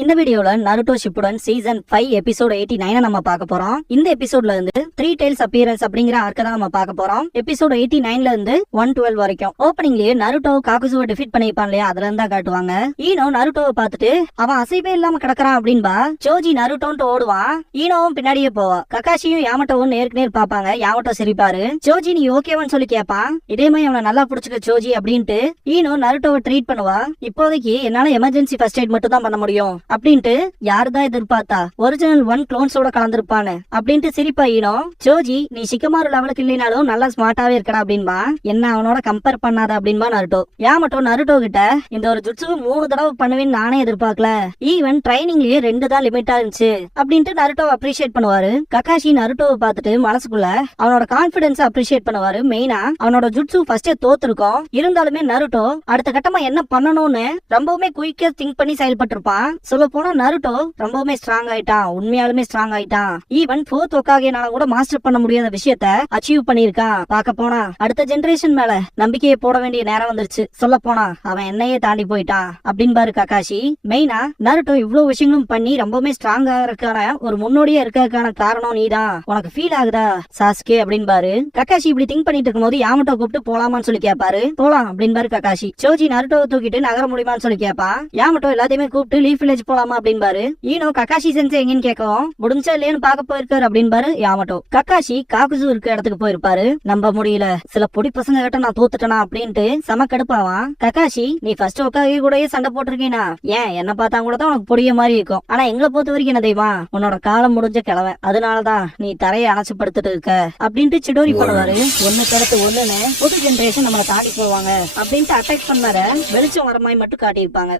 இந்த வீடியோல Naruto Shippuden season 5 episode 89 நம்ம பார்க்க போறோம். இந்த எபிசோட்ல இருந்து 3 டெய்ல்ஸ் அப்பியரன்ஸ் அப்படிங்கிற ஆர்க்க தான் நம்ம பார்க்க போறோம். எபிசோட் 89ல இருந்து 112 வரைக்கும். ஓப்பனிங்லயே நருட்டோ காகுசுவை டிஃபீட் பண்ணிருப்பான் இல்லையா, அதுல இருந்தா காட்டுவாங்க. ஈனோ நருட்டோவை பார்த்துட்டு அவன் அசைவே இல்லாம கிடக்குறான் அப்படின்பா. சோஜி நருட்டோன்ட்டு ஓடுவான். ஈனோவும் பின்னாடியே போவா. ககாஷியும் யாமட்டோவும் நேருக்கு நேர் பாப்பாங்க. யாமட்டோ சிரிப்பாரு. சோஜி நீ ஓகேவான்னு சொல்லி கேட்பான். இதே மாதிரி அவனை நல்லா புடிச்சுக்க சோஜி அப்படின்ட்டு ஈனோ நருட்டோவை ட்ரீட் பண்ணுவா. இப்போதைக்கு என்னால எமர்ஜென்சி ஃபர்ஸ்ட் எய்ட் மட்டும் தான் பண்ண முடியும் அப்படின்ட்டு யாருதான் எதிர்பார்த்தா ஒரிஜினல் 1 க்ளோன்ஸோட கலந்துருப்பானு அப்படின்ட்டு சிரிப்பா ஈனோ. ஜோஜி நீ சிக்கமாரு லெவலுக்கு இல்லைனாலும் நல்லா ஸ்மார்ட்டாவே இருக்கடா அப்படின்பா. என்ன அவனோட கம்பேர் பண்ணாத அப்படின்பா நருட்டோ. மட்டும் நருட்டோ கிட்ட இந்த ஒரு ஜுட்சு 3 தடவை பண்ணுவேன்னு நானே எதிர்பார்க்கல, ஈவன் ட்ரைனிங்லயே 2 தான் லிமிட்டா இருந்துச்சு அப்படின்ட்டு நருட்டோ அப்ரிஷியேட் பண்ணுவாரு. ககாஷி நருட்டோவை பார்த்துட்டு மனசுக்குள்ள அவனோட கான்பிடன்ஸ் அப்ரிஷியேட் பண்ணுவாரு. மெயினா அவனோட ஜுட்சு ஃபர்ஸ்டே தோத்துருக்கோம், இருந்தாலுமே நருட்டோ அடுத்த கட்டமா என்ன பண்ணணும்னு ரொம்பவுமே குயிக்கா திங்க் பண்ணி செயல்பட்டிருப்பான். சொல்ல போனா நருட்டோ ரொம்பவுமே ஸ்ட்ராங் ஆயிட்டான், உண்மையாலுமே ஸ்ட்ராங் ஆயிட்டான். ஈவன் 4th ஒக்காகேனால கூட மாஸ்டர் பண்ண முடியாத விஷயத்த அச்சீவ் பண்ணிருக்கான். பார்க்க போனா அடுத்த ஜெனரேஷன் மேல நம்பிக்கையை போட வேண்டிய நேரம் வந்துருச்சு. சொல்ல போனா அவன் என்னையே தாண்டி போயிட்டான் அப்படின்பாரு ககாஷி. மெயினா நருட்டோ இவ்வளவு விஷயங்களும் பண்ணி ரொம்பவுமே ஸ்ட்ராங்கா இருக்கான ஒரு முன்னோடியா இருக்கிறதுக்கான காரணம் நீதான், உனக்கு ஃபீல் ஆகுதா சாஸ்கே அப்படின்பாரு. ககாஷி இப்படி திங்க் பண்ணிட்டு இருக்கும் போது யாமட்டோ கூப்பிட்டு போலாமான்னு சொல்லி கேட்பாரு. போலாம் அப்படின்பாரு ககாஷி. சோஜி நருட்டோவை தூக்கிட்டு நகர முடியுமான்னு சொல்லி கேட்பா. யாமட்டோ எல்லாத்தையுமே கூப்பிட்டு லீஃப் வில்லேஜ் போலாமா அப்படின்பாரு. ஈனோ ககாஷி சென்ஸ் எங்கன்னு கேட்கவும் முடிஞ்சா இல்லையான்னு பாக்க போயிருக்காரு அப்படின்பாரு யாமட்டோ. ககாஷி காகுசு இருக்க இடத்துக்கு போயிருப்பாரு. நம்ப முடியல, சில பொடி பசங்க கிட்ட நான் தோத்துட்டனா அப்படின்ட்டு செம கடுப்பாவான். ககாஷி நீ ஃபர்ஸ்ட் ஒக்காகே கூடயே சண்டை போட்டிருக்கீனா, ஏன் என்ன பார்த்தா கூட தான் உனக்கு பொடிய மாதிரி இருக்கும், ஆனா எங்களை பொறுத்த வரைக்கும் என்ன தெய்வா, உன்னோட காலம் முடிஞ்ச கிழவன், அதனாலதான் நீ தரையை அணைச்சு படுத்துட்டு இருக்க அப்படின்ட்டு சிடோரி பண்ணுவாரு. ஒண்ணு கடத்து ஒண்ணுன்னு புது ஜெனரேஷன் நம்மளை தாண்டி போவாங்க அப்படின்ட்டு அட்டாக் பண்ணார வெளிச்சம் வர மாதிரி மட்டும் காட்டியிருப்பாங்க.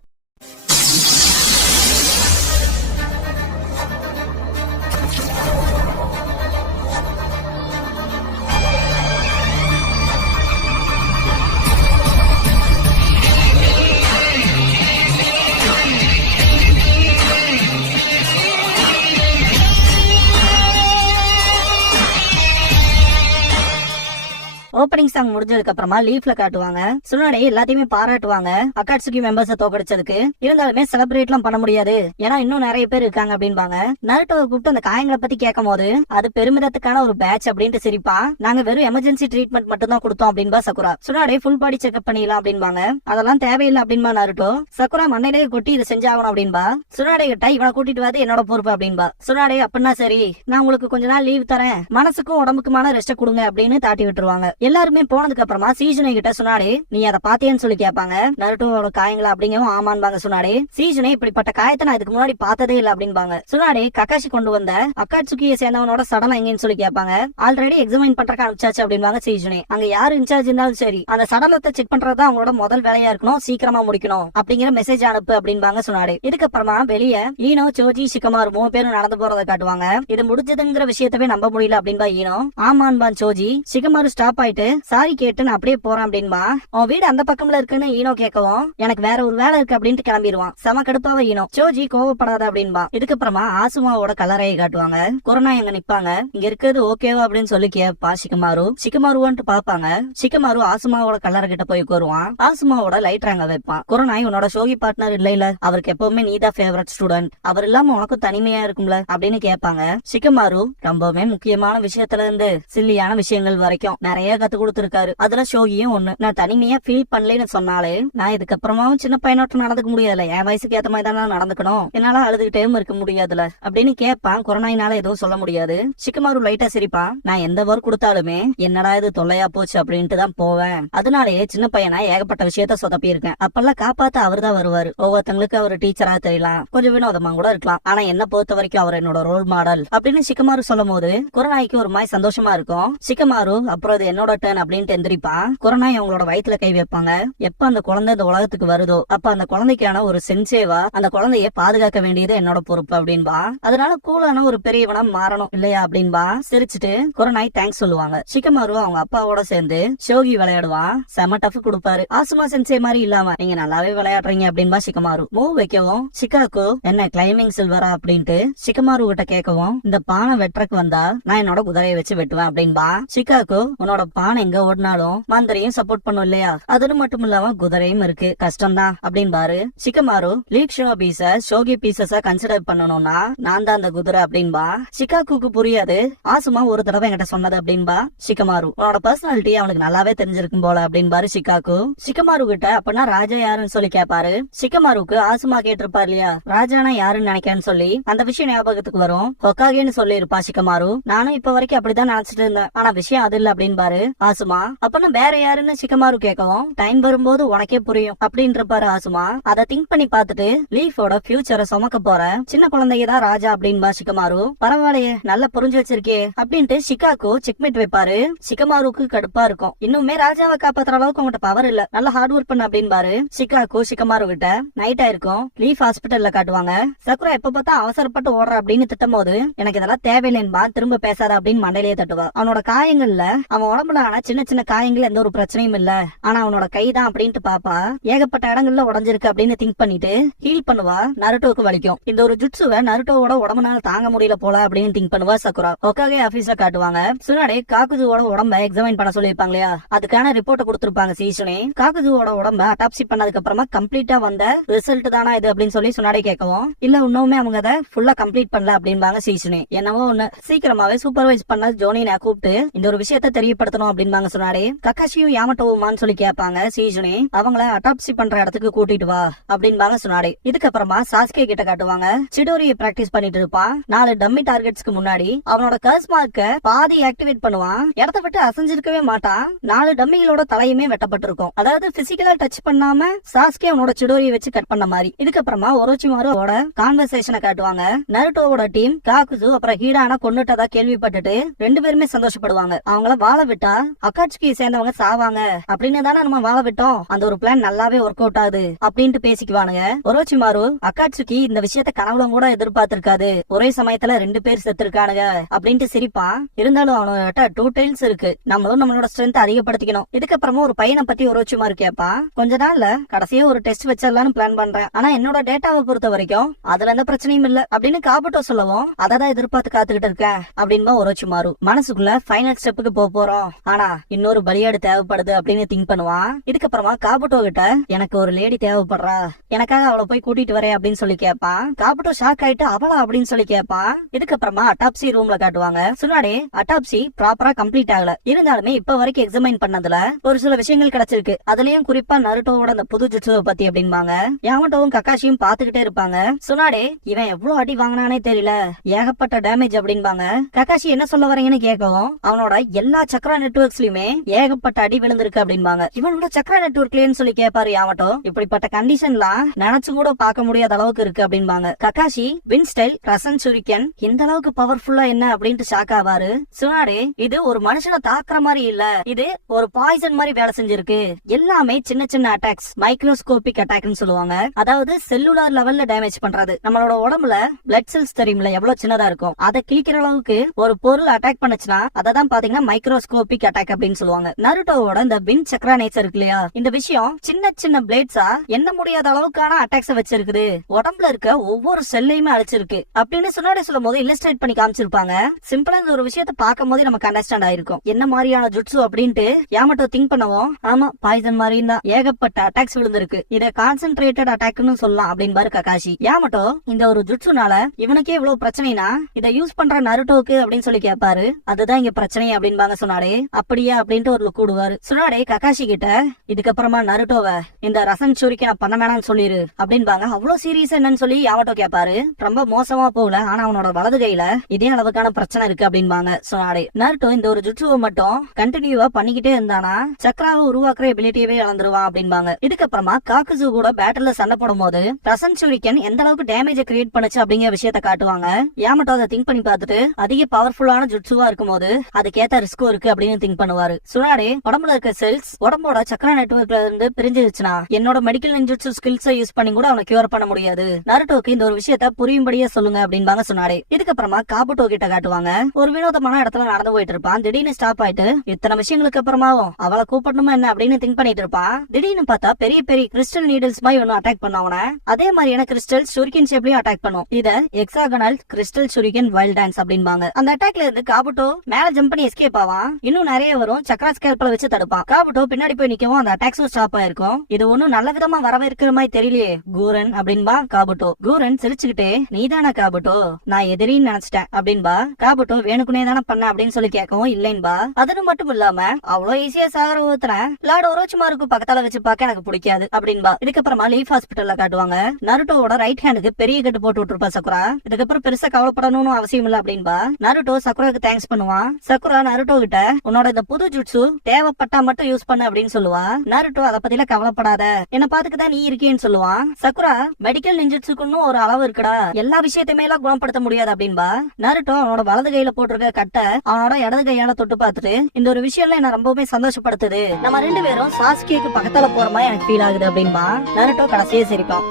ஓப்பனிங் சாங் முடிஞ்சதுக்கு அப்புறமா லீஃப்ல காட்டுவாங்க. சுனாடே எல்லாத்தையுமே பாராட்டுவாங்க அகாட்சுகி மெம்பர்ஸ தோக்கடிச்சதுக்கு. இருந்தாலுமே செலிப்ரேட் எல்லாம் பண்ண முடியாது, ஏன்னா இன்னும் நிறைய பேர் இருக்காங்க அப்படின்பாங்க. நருட்டோவை கூப்பிட்டு அந்த காயங்களை பத்தி கேட்கும் போது அது பெருமிதத்துக்கான ஒரு பேட்ச் அப்படின்ட்டு சிரிப்பான். நாங்க வெறும் எமர்ஜென்சி ட்ரீட்மெண்ட் மட்டும் தான் கொடுத்தோம் அப்படின்பா சக்குரா. சுனாடே ஃபுல் பாடி செக்அப் பண்ணிடலாம் அப்படின்பாங்க. அதெல்லாம் தேவையில்லை அப்படின்பா நருட்டோ. சக்குரா மண்ணிலே கொட்டி இதை செஞ்சாகணும் அப்படின்பா. சுனாடே கிட்ட இவனை கூட்டிட்டு வந்து என்னோட பொறுப்பு அப்படின்பா. சுனாடே அப்படின்னா சரி, நான் உங்களுக்கு கொஞ்ச நாள் லீவ் தரேன், மனசுக்கும் உடம்புக்குமான ரெஸ்ட் கொடுங்க அப்படின்னு தாட்டி விட்டுருவாங்க. எல்லாருமே போனதுக்கு அப்புறமா சீஜுனை கிட்ட சுனாடே நீ அதை பாத்தியன்னு சொல்லி கேட்பாங்க. நருட்டோவோட காயங்களா அப்படிங்கவும் ஆமான்பாங்க சுனாடே. சீஜுனை இப்படிப்பட்ட காயத்தை நான் இதுக்கு முன்னாடி பார்த்ததே இல்ல அப்படின்பாங்க. சுனாடே ககாஷி கொண்டு வந்த அகாட்சுகியை சேர்ந்தவனோட சடலம் எங்கன்னு சொல்லி கேட்பாங்க. ஆல்ரெடி எக்ஸாமின் பண்றதுக்கு அனுப்பிச்சாச்சு அப்படின்பாங்க சீஜுனை. அங்க யாரு இன்சார்ஜ் இருந்தாலும் சரி, அந்த சடலத்தை செக் பண்றதா அவங்களோட முதல் வேலையா இருக்கணும், சீக்கிரமா முடிக்கணும் அப்படிங்கிற மெசேஜ் அனுப்பு அப்படின்பாங்க சுனாடே. இதுக்கப்புறமா வெளியே ஈனோ சோஜி சிக்கமாரு 3 பேரும் நடந்து போறதை காட்டுவாங்க. இது முடிஞ்சதுங்கிற விஷயத்தவே நம்ப முடியல அப்படின்பா ஈனோ. ஆமான்பான் சோஜி. சிக்கமாரு ஸ்டாப் ஆயிட்டு சாரி கேட்டு நான் அப்படியே போறேன் அப்படின்பா. உன் வீடு அந்த பக்கம்ல இருக்குன்னு ஈனோ கேட்கவும் எனக்கு வேற ஒரு வேலை இருக்கு அப்படின்ட்டு கிளம்பிடுவான். செம கடுப்பாவ ஈனோ. சோஜி கோவப்படாத அப்படின்பா. இதுக்கப்புறமா ஆசுமாவோட கலரையை காட்டுவாங்க. கொரோனா எங்க நிப்பாங்க, இங்க இருக்கிறது ஓகேவா அப்படின்னு சொல்லி கேப்பா சிக்கமாரு. சிக்கமாருவான்ட்டு பாப்பாங்க. சிக்கமாரு ஆசுமாவோட கலரை கிட்ட போய் கோருவான். ஆசுமாவோட லைட் அங்க வைப்பான். கொரோனா உன்னோட ஷோகி பார்ட்னர் இல்ல, அவருக்கு எப்பவுமே நீதான் ஃபேவரட் ஸ்டூடெண்ட், அவர் இல்லாம உனக்கு தனிமையா இருக்கும்ல அப்படின்னு கேட்பாங்க. சிக்கமாரு ரொம்பவுமே முக்கியமான விஷயத்துல இருந்து சில்லியான விஷயங்கள் வரைக்கும் நிறைய கத்து கொடுத்திருக்காரு, அதுல ஷோகியும் ஒண்ணு. நான் தனிமையா ஃபீல் பண்ணலன்னு சொன்னாலே நான் இதுக்கப்புறமாவும் சின்ன பையனோட்டு நடந்துக்க முடியாதுல, என் வயசுக்கு ஏத்த மாதிரி தான் நடந்துக்கணும், என்னால அழுதுகிட்டே இருக்க முடியாதுல அப்படின்னு கேட்பான். கொரோனாயினால எதுவும் சொல்ல முடியாது. சிக்கமாரு லைட்டா சிரிப்பான். நான் எந்த ஒர்க் கொடுத்தாலுமே என்னடா இது தொல்லையா போச்சு அப்படின்ட்டு தான் போவேன், அதனாலேயே சின்ன பையனா ஏகப்பட்ட விஷயத்த சொதப்பி இருக்கேன், அப்பெல்லாம் காப்பாத்த அவர் தான் வருவாரு. ஒவ்வொருத்தங்களுக்கு அவர் டீச்சரா தெரியலாம், கொஞ்சம் வினோதமா கூட இருக்கலாம், ஆனா என்ன பொறுத்த வரைக்கும் அவர் என்னோட ரோல் மாடல் அப்படின்னு சிக்கமாரு சொல்லும் போது கொரோனாய்க்கு ஒரு மாதிரி சந்தோஷமா இருக்கும். சிக்கமாரு அப்புறம் இது என்னோட டர்ன் அப்படின்ட்டு எந்திரிப்பான். கொரோனா அவங்களோட வயிற்றுல கை வைப்பாங்க. எப்ப அந்த குழந்தை இந்த உலகத்துக்கு வருதோ அப்ப அந்த குழந்தைக்கான ஒரு சென்சேவா அந்த குழந்தைய பாதுகாக்க வேண்டியது என்னோட பொறுப்பு அப்படின்பா. அதனால கூலான ஒரு பெரியவனா மாறணும் இல்லையா அப்படின்பா. சிரிச்சுட்டு கொரோனாய் தேங்க்ஸ் சொல்லுவாங்க. சிக்கமாரு அவங்க அப்பாவோட சேர்ந்து ஷோகி விளையாடுவான். செம டஃப் கொடுப்பாரு. ஆசுமா சென்சே மாதிரி இல்லாம நீங்க நல்லாவே விளையாடுறீங்க அப்படின்பா சிக்கமாரு. மூவ் வைக்கவும் சிக்காக்கு என்ன கிளைமிங் சில்வரா அப்படின்ட்டு சிக்கமாரு கிட்ட கேட்கவும் இந்த பானை வெட்டுறக்கு வந்தா நான் என்னோட குதிரையை வச்சு வெட்டுவேன் அப்படின்பா. சிக்காக்கு உன்னோட பானை எங்க ஓடினாலும் மந்திரையும் சப்போர்ட் பண்ணும் இல்லையா, அது மட்டும் இல்லாம குதிரையும் இருக்கு, கஷ்டம்தான் அப்படின்பாரு சிக்கமாரு. League show பீஸ Sokhi pieces consider பண்ணணும்னா நான் தான் அந்த குதிரை அப்படின்பா. சிகாக்குக்கு புரியாது. ஆசுமா ஒரு தடவை என்கிட்ட சொன்னது அப்படின்பா சிக்கமாரு. உன்னோட பர்சனாலிட்டி அவனுக்கு நல்லாவே தெரிஞ்சிருக்கும் போல அப்படின்பாரு சிகாக்கு. சிக்கமாரு கிட்ட அப்படின்னா ராஜா யாருன்னு சொல்லி கேட்பாரு. சிக்கமாருக்கு ஆசுமா கேட்டிருப்பா இல்லையா ராஜானா யாருன்னு நினைக்கிறேன்னு சொல்லி, அந்த விஷயம் ஞாபகத்துக்கு வரும். ஹொக்காகேன்னு சொல்லி இருப்பா சிக்கமாரு. நானும் இப்ப வரைக்கும் அப்படிதான் நினைச்சிட்டு இருந்தேன், ஆனா விஷயம் அது இல்ல அப்படின்பாரு ஆசுமா. அப்படின்னா வேற யாருன்னு சிக்கமாரு கேட்கவும், டைம் வரும்போது உனக்கே புரியும் அப்படின்றப்பாரு ஆசுமா. அதை திங்க் பண்ணி பார்த்துட்டு லீஃபோட ஃபியூச்சரை சுமக்க போற சின்ன குழந்தைதான் ராஜா அப்படின்பா சிக்கமாரு. பரவாயில்லையே நல்லா புரிஞ்சு வச்சிருக்கே அப்படின்ட்டு சிகாக்கு செக்மேட் வைப்பாரு. சிக்கமாருக்கு கடுப்பா இருக்கும், இன்னுமே ராஜாவை காப்பாத்துற அளவுக்கு உங்ககிட்ட பவர் இல்ல, நல்லா ஹார்ட் ஒர்க் பண்ண அப்படின்பாரு சிகாக்கு சிக்கமாரு கிட்ட. நைட் ஆயிருக்கும். லீஃப் ஹாஸ்பிட்டல்ல காட்டுவாங்க. சக்குரா எப்ப பார்த்தா அவசரப்பட்டு ஓடுற அப்படின்னு திட்டும் போது, எனக்கு இதெல்லாம் தேவையில்லைன்பா, திரும்ப பேசாத அப்படின்னு மண்டையிலேயே தட்டுவா. அவனோட காயங்கள்ல அவன் உடம்புல ஆன சின்ன சின்ன காயங்கள் எந்த ஒரு பிரச்சனையும் இல்ல, ஆனா அவனோட கைதான் அப்படின்ட்டு பாப்பா. ஏகப்பட்ட இடங்கள்ல உடஞ்சிருக்கு அப்படின்னு திங்க் பண்ணிட்டு ஹீல் பண்ணுவா. நருட்டோக்கு வலிக்கும். இந்த ஒரு ஜுட்சுவை நருட்டோவோட உடம்புனால தாங்க முடியல போல அப்படின்னு திங்க் பண்ணுவா சக்குரா. ஒக்காகே ஆபீஸ்ல காட்டுவாங்க. சுனாடே காக்குஜுவோட உடம்ப எக்ஸாமின் பண்ண சொல்லிருப்பாங்க இல்லையா, அதுக்கான ரிப்போர்ட் கொடுத்திருப்பாங்க சீசுனே. காக்குஜுவோட உடம்ப அட்டாப்சி பண்ணதுக்கு அப்புறமா கம்ப்ளீட்டா வந்த ரிசல்ட் தானா இது அப்படின்னு சொல்லி சுனாடே கேட்கவும், இல்ல இன்னுமே அவங்க அதை ஃபுல்லா கம்ப்ளீட் பண்ணல அப்படின்பாங்க சீசுனே. என்னவோ ஒண்ணு சீக்கிரமாவே சூப்பர்வைஸ் பண்ண ஜோனினை கூப்பிட்டு இந்த ஒரு விஷயத்த தெரியப்படுத்தணும் அப்படின்பாங்க சுனாடே. கக்காஷியும் யாமட்டோவுமான்னு சொல்லி கேட்பாங்க சீசுனே. அவங்கள அட்டாப்சி பண்ற இடத்துக்கு கூட்டிட்டு வா அப்படின்பாங்க சுனாடே. இதுக்கப்புறமா சாஸ்கே கிட்ட காட்டுவாங்க. சிடோரியை பிராக்டிஸ் பண்ணிட்டு இருப்பான். 4 டம்மி டார்கெட்ஸ்க்கு முன்னாடி அவனோட கர்ஸ் மார்க்க பாதி ஆக்டிவேட் பண்ணுவான். இடத்த விட்டு அசைஞ்சிருக்கவே மாட்டான். 4 டம்மிகளோட தலையுமே வெட்டப்பட்டிருக்கும். அதாவது பிசிக்கலா டச் பண்ணாம சாஸ்கே அவனோட சிடோரியை வச்சு கட் பண்ண மாதிரி. இதுக்கப்புறமா ஒரோச்சிமாரோட கான்வர்சேஷனை காட்டுவாங்க. நருட்டோவோட டீம் காக்குசு அப்புறம் ஹீடானா கொன்னுட்டதா கேள்விப்பட்டுட்டு 2 பேருமே சந்தோஷப்படுவாங்க. அவங்கள வாழ விட்டா அக்காட்சிக்கு சேர்ந்தவங்க சாவாங்க அப்படின்னு தானே நம்ம வாழ விட்டோம், அந்த ஒரு பிளான் நல்லாவே ஒர்க் அவுட் ஆகுது அப்படின்ட்டு பேசிக்குவானுங்க. ஒரோச்சிமாரு அக்காட்சுகி இந்த விஷயத்த கனவுல கூட எதிர்பார்த்திருக்காது, ஒரே சமயத்துல 2 பேர் செத்துருக்கானுங்க அப்படின்ட்டு சிரிப்பான். இருந்தாலும் அவனோட 2 டைல்ஸ் இருக்கு, நம்மளும் நம்மளோட ஸ்ட்ரென்த் அதிகப்படுத்திக்கணும். இதுக்கப்புறமா ஒரு பையனை பத்தி ஒரோச்சிமாரு கேட்பான். கொஞ்ச நாள்ல கடைசியா ஒரு டெஸ்ட் வச்சிடலாம்னு பிளான் பண்றேன், ஆனா என்னோட டேட்டாவை பொறுத்த வரைக்கும் அதுல எந்த பிரச்சனையும் இல்ல அப்படின்னு காபுட்டோ சொல்லவும், அததான் எதிர்பார்த்து காத்துக்கிட்டு இருக்கேன் அப்படின்பா ஒரோச்சிமாரு. மனசுக்குள்ள ஃபைனல் ஸ்டெப்புக்கு போறோம், ஆனா இன்னொரு பலியாடு தேவைப்படுது அப்படின்னு திங்க் பண்ணுவான். இதுக்கப்புறமா காபுட்டோ கிட்ட எனக்கு ஒரு லேடி தேவைப்படுறா, எனக்காக அவளை போய் கூட்டிட்டு வரேன் அப்படின்னு சொல்லி கேட்பான். காபுட்டோ ஷாக் ஆயிட்டு அவளா அப்படின்னு சொல்லி கேட்பான். இதுக்கப்புறமா அட்டாப்சி ரூம்ல காட்டுவாங்க. சுனாடே அட்டாப்சி ப்ராப்பரா கம்ப்ளீட் ஆகல, இருந்தாலுமே இப்ப வரைக்கும் எக்ஸாமைன் பண்ணதுல ஒரு சில விஷயங்கள் கிடைச்சிருக்கு. அதுலயும் குறிப்பா நருட்டோவோட அந்த புது ஜுட்சுவை பத்தி அப்படின்பாங்க. யாமட்டோவும் கக்காஷியும் பாத்துக்கிட்டே இருப்பாங்க. சுனாடே இவன் எவ்வளவு அடி வாங்கினானே தெரியல, ஏகப்பட்ட டேமேஜ் அப்படின்பாங்க. கக்காஷி என்ன சொல்ல வரீங்கன்னு கேட்கவும், அவனோட எல்லா சக்ரா நெட்வொர்க்ஸ்லயுமே ஏகப்பட்ட அடி விழுந்திருக்கு அப்படின்பாங்க. இவனோட சக்ரா நெட்வொர்க்லன்னு சொல்லி கேட்பாரு யாமட்டோ. இப்படிப்பட்ட கண்டிஷன்லாம் நினைச்சு கூட பார்க்க முடியாத அளவுக்கு இருக்கு அப்படின்பாங்க. கக்காஷி வின் ஸ்டைல் ரசன் சுரிக்கன் இந்த அளவுக்கு பவர்ஃபுல்லா என்ன அப்படின்ட்டு ஷாக் ஆவாரு. சுனாடே இது ஒரு மனுஷனை தாக்குற மாதிரி இல்ல, இது ஒரு பாய்சன் மாதிரி வேலை செஞ்சிருக்கு. எல்லாமே சின்ன சின்ன அட்டாக்ஸ், மைக்ரோஸ்கோபிக் அட்டாக்னு சொல்லுவாங்க. அதாவது செல்லுலார் லெவல்ல டேமேஜ் பண்றது. நம்மளோட உடம்புல பிளட் செல்ஸ் தெரியும்ல எவ்வளவு சின்னதா இருக்கும், அதை கிழிக்கிற அளவுக்கு ஒரு பொருள் அட்டாக் பண்ணுச்சுன்னா அததான் பாத்தீங்கன்னா மைக்ரோஸ்கோபிக் அட்டாக் அப்படின்னு சொல்லுவாங்க. நருட்டோவோட இந்த வின் சக்ரா நேச்சர் இருக்கு இல்லையா, இந்த விஷயம் சின்ன சின்ன பிளேட்ஸா எண்ண முடியாத அளவுக்கான அட்டாக்ஸ் வச்சிருக்குது, உடம்புல இருக்க ஒவ்வொரு செல்லையுமே அழிச்சிருக்கு அப்படின்னு சுனாடே சொல்லும் போது இல்லஸ்ட்ரேட் பண்ணி காமிச்சிருப்பாங்க. சிம்பிளா இந்த ஒரு விஷயத்தை பார்க்கும் போது நமக்கு அண்டர்ஸ்டாண்ட் ஆயிருக்கும் என்ன மாதிரியான ஜுட்சு அப்படின்ட்டு. யாமட்டோ திங்க் பண்ணுவோம், ஆமா பாய்சன் மாதிரி தான் ஏகப்பட்ட அட்டாக்ஸ் விழுந்திருக்கு, இத கான்சென்ட்ரேட்டட் அட்டாக்னு சொல்லலாம் அப்படின்னு ககாஷி. யாமட்டோ இந்த ஒரு ஜுட்சுனால இவனுக்கே இவ்வளவு பிரச்சனைனா இதை யூஸ் பண்ற நருட்டோக்கு அப்படின்னு சொல்லி கேட்பாரு. அதுதான் இங்க பிரச்சனை அப்படின்பாங்க சுனாடே. அப்படியா அப்படின்ட்டு ஒரு லுக் கூடுவாரு. சுனாடே ககாஷி கிட்ட இதுக்கப்புறமா நருட்டோவை இந்த ரசன் சூரிக்கு நான் பண்ண வேணாம்னு சொல்லிரு அப்படின்பாங்க. அவ்வளவு சீரியஸ் என்னன்னு சொல்லி யாவட்டோ கேட்பாரு. ரொம்ப மோசமா போகல, ஆனா அவனோட வலது கையில இதே அளவுக்கான பிரச்சனை இருக்கு அப்படின்பாங்க சுனாடே. நருட்டோ இந்த ஒரு ஜுட்சுவை மட்டும் கண்டினியூவா பண்ணிக்கிட்டே இருந்தானா சக்ராவை உருவாக்குற எபிலிட்டியவே இழந்துருவான் அப்படின்பாங்க. இதுக்கப்புறமா காக்குசு கூட பேட்டில்ல சண்டை போடும் போது ரசன் சூரிக்கன் எந்த அளவுக்கு டேமேஜ் கிரியேட் பண்ணுச்சு அப்படிங்கிற விஷயத்த காட்டுவாங்க. யாமட்டோ அதை திங்க் பண்ணி பார்த்துட்டு அதிக பவர்ஃபுல்லான ஜுட்சுவா இருக்கும் போது அதுக்கேத்த ரிஸ்கும் இருக்கு அப்படின்னு திங்க் பண்ணுவாரு. சுனாடே உடம்புல இருக்க செல்ஸ் உடம்போட சக்ரா நெட்வொர்க்ல இருந்து பிரிஞ்சிருச்சுன்னா என்னோட மெடிக்கல் நிஞ்சுட்சு ஸ்கில்ஸை யூஸ் பண்ணி கூட அவனை கியூர் பண்ண முடியாது. நருட்டோக்கு இந்த ஒரு விஷயத்த புரியும்படியே சொல்லுங்க அப்படின்பாங்க சுனாடே. இதுக்கப்புறமா காபுட்டோ கிட்ட காட்டுவாங்க. ஒரு வினோதமான இடத்துல நடந்து போயிட்டு இருப்பான். திடீர்னு ஸ்டாப் ஆயிட்டு இத்தனை விஷயங்களுக்கு அப்புறமாவும் அவளை கூப்பிடணுமா என்ன அப்படின்னு திங்க் பண்ணிட்டு இருப்பான். திடீர்னு பார்த்தா பெரிய பெரிய கிறிஸ்டல் நீடில்ஸ் மாதிரி ஒன்னு அட்டாக் பண்ணவன, அதே மாதிரியான கிறிஸ்டல் ஷூரிகன் ஷேப்லயும் அட்டாக் பண்ணும். இத hexagonal crystal shuriken wild dance அப்படின்பாங்க. அந்த அட்டாக்ல இருந்து காபுட்டோ மேல ஜம்ப் பண்ணி எஸ்கேப் ஆவான். இன்னும் நிறைய வரும். சக்கரா ஸ்கேல்பல வச்சு தடுப்பான். காபுட்டோ பின்னாடி போய் நிக்கவும் அந்த அட்டாக்ஸும் ஸ்டாப் ஆயிருக்கும். இது ஒண்ணும் நல்ல விதமா வரவேற்கிற மாதிரி தெரியலையே கூரன் அப்படின்பா காபுட்டோ. கூரன் சிரிச்சுக்கிட்டே, நீதானா காபுட்டோ, நான் எதிரின்னு நினைச்சிட்டேன் அப்படின்பா. காபுட்டோ வேணுக்குனே தானே பண்ண அப்படின்னு சொல்லி கேட்கவும் இல்லைன்பா. அது மட்டும் இல்லாம அவ்வளவு ஈஸியா சாகர ஒருத்தனை லார்ட் ஒரோச்சிமாருக்கு பக்கத்தால வச்சு பார்க்க எனக்கு பிடிக்காது அப்படின்பா. இதுக்கப்புறமா லீஃப் ஹாஸ்பிட்டல்ல காட்டுவாங்க. நருட்டோவோட ரைட் ஹேண்டுக்கு பெரிய கட்டு போட்டு விட்டுருப்பா சக்குரா. இதுக்கப்புறம் பெருசா கவலைப்படணும்னு அவசியம் இல்ல அப்படின்பா. நருட்டோ சக்குராக்கு தேங்க்ஸ் பண்ணுவான். சக்குரா நருட்டோ கிட்ட உன்னோட இந்த புது ஜுட்சு தேவைப்பட்டா மட்டும் யூஸ் பண்ணு அப்படின்னு சொல்லுவா. நருட்டோ அதை பத்தில கவலைப்படாத, என்ன பாத்துக்குதான் நீ இருக்கேன்னு சொல்லுவான். சக்குரா மெடிக்கல் நிஞ்சிட்சுக்குன்னு ஒரு அளவு இருக்குடா, எல்லா விஷயத்தையுமே எல்லாம் குணப்படுத்த முடியாது அப்படின்பா. நருட்டோ அவனோட வலது கையில போட்டிருக்க கட்டை அவனோட இடது கையால தொட்டு பார்த்துட்டு, இந்த ஒரு விஷயம்ல என்ன ரொம்பவுமே சந்தோஷப்படுத்துது, நம்ம 2 பேரும் சாஸ்கேக்கு பக்கத்தால போற மாதிரி எனக்கு ஃபீல் ஆகுது அப்படின்பா. நருட்டோ கடைசியே சிரிப்பான்.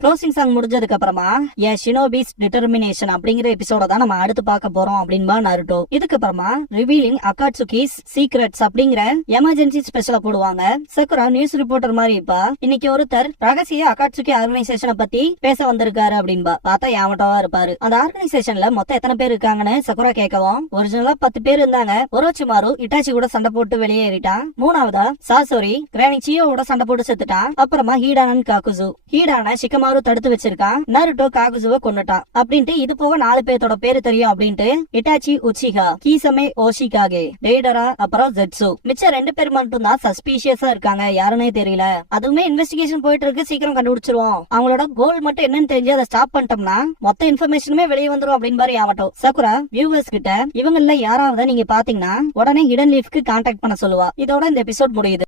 க்ளோசிங் சாங் முடிஞ்சதுக்கு அப்புறமா ஏ ஷினோபிஸ் டிட்டர்மினேஷன் அப்படிங்கிற எபிசோட தான் நம்ம அடுத்து பார்க்க போறோம் அப்படின்பா நருட்டோ. இதுக்கப்புறமா ரிவீலிங் அகாட்சுகிஸ் சீக்ரெட்ஸ் அப்படிங்கிற எமர்ஜென்சி ஸ்பெஷல போடுவாங்க. சக்குரா நியூஸ் ரிப்போர்ட்டர் மாதிரி இப்ப இன்னைக்கு ஒருத்தர் ரகசிய அகாட்சுகி ஆர்கனைசேஷனை பத்தி பேச வந்திருக்காரு அப்படின்பா. பார்த்தா யாமட்டோவா இருப்பாரு. அந்த ஆர்கனைசேஷன்ல மொத்தம் எத்தனை பேர் இருக்காங்கன்னு சக்குரா கேட்கவும், ஒரிஜினலா 10 பேர் இருந்தாங்க. ஒரோச்சிமாரு இட்டாச்சி கூட சண்டை போட்டு வெளியேறிட்டான். 3வதா சாசோரி கிரானிச்சியோட சண்டை போட்டு செத்துட்டான். அப்புறமா ஹீடானன் காகுசு, ஹீடான ஷிகமாரு தடுத்து வச்சிருக்கான். நருட்டோ காகுசுவை கொன்னுட்டான் அப்படின்ட்டு இது போக 4 பேரோட பேரு தெரியும் அப்படின்ட்டு இட்டாச்சி உச்சிகா, கீசமே ஓஷிகாகே, டேடரா, அப்புறம் ஜெட்சு. மிச்ச 2 பேர் மட்டும் தான் சஸ்பீஷியஸா இருக்காங்க, யாருன்னே தெரியல. அதுவுமே இன்வெஸ்டிகேஷன் போயிட்டு இருக்கு, சீக்கிரம் கண்டுபிடிச்சிருவோம். அவங்களோட கோல் மட்டும் என்னன்னு தெரிஞ்சு அதை ஸ்டாப் பண்ணிட்டோம்னா மொத்த இன்ஃபர்மேஷனுமே வெளியே வந்துரும் அப்படின்னு மாதிரி ஆகட்டும். சக்குரா வியூவர்ஸ் கிட்ட இவங்கள யாராவது நீங்க பாத்தீங்கன்னா உடனே ஹிடன் லீஃப்க்கு கான்டாக்ட் பண்ண சொல்லுவா. இதோட இந்த எபிசோட் முடியுது.